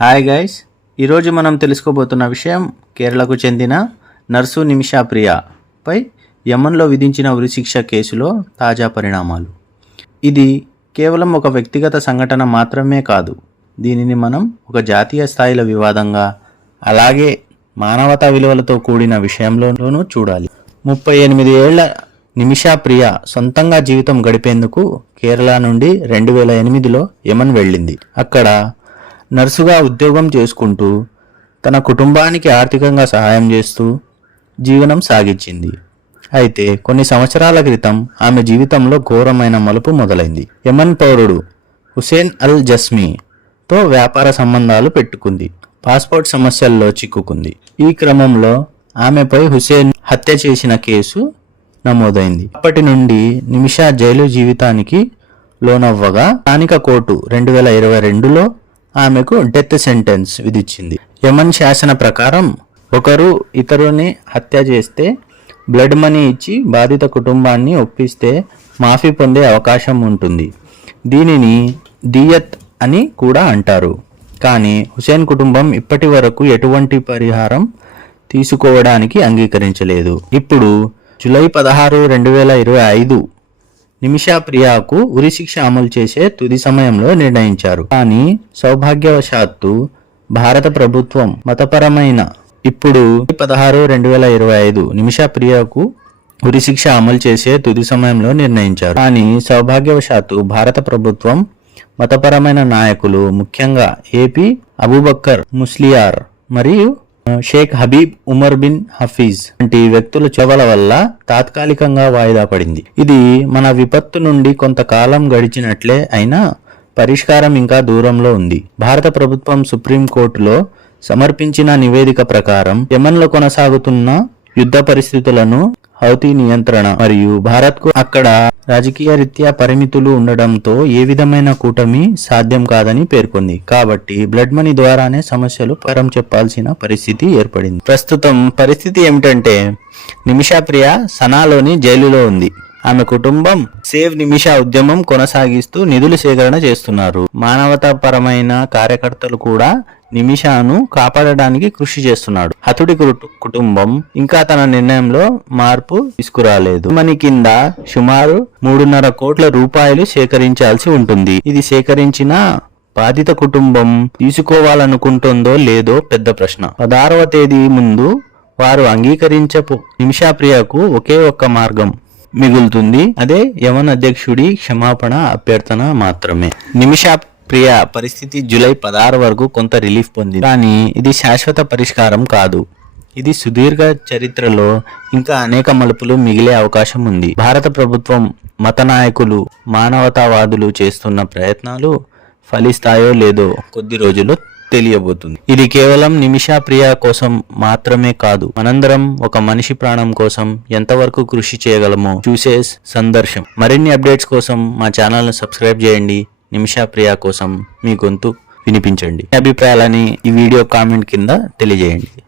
Hi guys ఈరోజు మనం తెలుసుకోబోతున్న విషయం కేరళకు చెందిన నర్సు నిమిషా ప్రియపై యమన్లో విధించిన ఉరిశిక్ష కేసులో తాజా పరిణామాలు. ఇది కేవలం ఒక వ్యక్తిగత సంఘటన మాత్రమే కాదు దీనిని మనం ఒక జాతీయ స్థాయిలో వివాదంగా అలాగే మానవతా విలువలతో కూడిన విషయంలోనూ చూడాలి. ముప్పై ఎనిమిది ఏళ్ళ నిమిషా ప్రియ సొంతంగా జీవితం గడిపేందుకు కేరళ నుండి రెండు వేల ఎనిమిదిలో యమన్ వెళ్ళింది. అక్కడ నర్సుగా ఉద్యోగం చేసుకుంటూ తన కుటుంబానికి ఆర్థికంగా సహాయం చేస్తూ జీవనం సాగించింది. అయితే కొన్ని సంవత్సరాల క్రితం ఆమె జీవితంలో ఘోరమైన మలుపు మొదలైంది. యమన్ పౌరుడు హుసేన్ అల్ జస్మీతో వ్యాపార సంబంధాలు పెట్టుకుంది. పాస్పోర్ట్ సమస్యల్లో చిక్కుకుంది. ఈ క్రమంలో ఆమెపై హుసేన్ హత్య చేసిన కేసు నమోదైంది. అప్పటి నుండి నిమిషా జైలు జీవితానికి లోనవ్వగా స్థానిక కోర్టు రెండు వేల ఇరవై రెండులో ఆమెకు డెత్ సెంటెన్స్ విధించింది. యమన్ శాసన ప్రకారం ఒకరు ఇతరుని హత్య చేస్తే బ్లడ్ మనీ ఇచ్చి బాధిత కుటుంబాన్ని ఒప్పిస్తే మాఫీ పొందే అవకాశం ఉంటుంది. దీనిని దియత్ అని కూడా అంటారు. కానీ హుసేన్ కుటుంబం ఇప్పటి వరకు ఎటువంటి పరిహారం తీసుకోవడానికి అంగీకరించలేదు. ఇప్పుడు జూలై పదహారు రెండు వేల ఇరవై ఐదు నిమిషా ప్రియాకు ఉరిశిక్ష అమలు చేసే తుది సమయంలో నిర్ణయించారు. కానీ సౌభాగ్యవశాత్తు భారత ప్రభుత్వం మతపరమైన ఇప్పుడు పదహారు రెండు వేల ఇరవై ఐదు నిమిషా ప్రియాకు ఉరిశిక్ష అమలు చేసే తుది సమయంలో నిర్ణయించారు. కానీ సౌభాగ్యవశాత్తు భారత ప్రభుత్వం మతపరమైన నాయకులు ముఖ్యంగా ఏపీ అబూబక్కర్ ముస్లియార్ మరియు Sheikh Habib Umar bin Hafiz వంటి వ్యక్తుల చెవల వల్ల తాత్కాలికంగా వాయిదా పడింది. ఇది మన విపత్తు నుండి కొంతకాలం గడిచినట్లే అయినా పరిష్కారం ఇంకా దూరంలో ఉంది. భారత ప్రభుత్వం సుప్రీంకోర్టులో సమర్పించిన నివేదిక ప్రకారం యమన్లో కొనసాగుతున్న యుద్ధ పరిస్థితులను హౌతీ నియంత్రణ మరియు భారత్కు అక్కడ రాజకీయ రీత్యా పరిమితులు ఉండడంతో ఏ విధమైన కూటమి సాధ్యం కాదని పేర్కొంది. కాబట్టి బ్లడ్ మనీ ద్వారానే సమస్యలు పరం చెప్పాల్సిన పరిస్థితి ఏర్పడింది. ప్రస్తుతం పరిస్థితి ఏమిటంటే నిమిషా ప్రియ సనాలోని జైలులో ఉంది. ఆమె కుటుంబం సేవ్ నిమిషా ఉద్యమం కొనసాగిస్తూ నిధులు సేకరణ చేస్తున్నారు. మానవతాపరమైన కార్యకర్తలు కూడా నిమిషాను కాపాడడానికి కృషి చేస్తున్నాడు. హతుడి కుటు- కుటుంబం ఇంకా తన నిర్ణయంలో మార్పు తీసుకురాలేదు. మని కింద సుమారు మూడున్నర కోట్ల రూపాయలు సేకరించాల్సి ఉంటుంది. ఇది సేకరించిన బాధిత కుటుంబం తీసుకోవాలనుకుంటుందో లేదో పెద్ద ప్రశ్న. పదహారవ తేదీ ముందు వారు అంగీకరించపు. నిమిషాప్రియకు ఒకే ఒక్క మార్గం. మిగులుతుంది. అదే యమన్ అధ్యక్షుడి క్షమాపణ అభ్యర్థన మాత్రమే. నిమిషా ప్రియ పరిస్థితి జూలై పదహారు వరకు కొంత రిలీఫ్ పొందింది. కానీ ఇది శాశ్వత పరిష్కారం కాదు. ఇది సుదీర్ఘ చరిత్రలో ఇంకా అనేక మలుపులు మిగిలే అవకాశం ఉంది. భారత ప్రభుత్వం మత నాయకులు మానవతావాదులు చేస్తున్న ప్రయత్నాలు ఫలిస్తాయో లేదో కొద్ది రోజుల్లో తెలియబోతుంది. ఇది కేవలం నిమిషా ప్రియ కోసం మాత్రమే కాదు మనందరం ఒక మనిషి ప్రాణం కోసం ఎంతవరకు కృషి చేయగలమో చూసే సందర్శం. మరిన్ని అప్డేట్స్ కోసం మా ఛానల్ను సబ్స్క్రైబ్ చేయండి. నిమిషా ప్రియ కోసం మీ గొంతు వినిపించండి. అభిప్రాయాలని ఈ వీడియో కామెంట్ కింద తెలియజేయండి.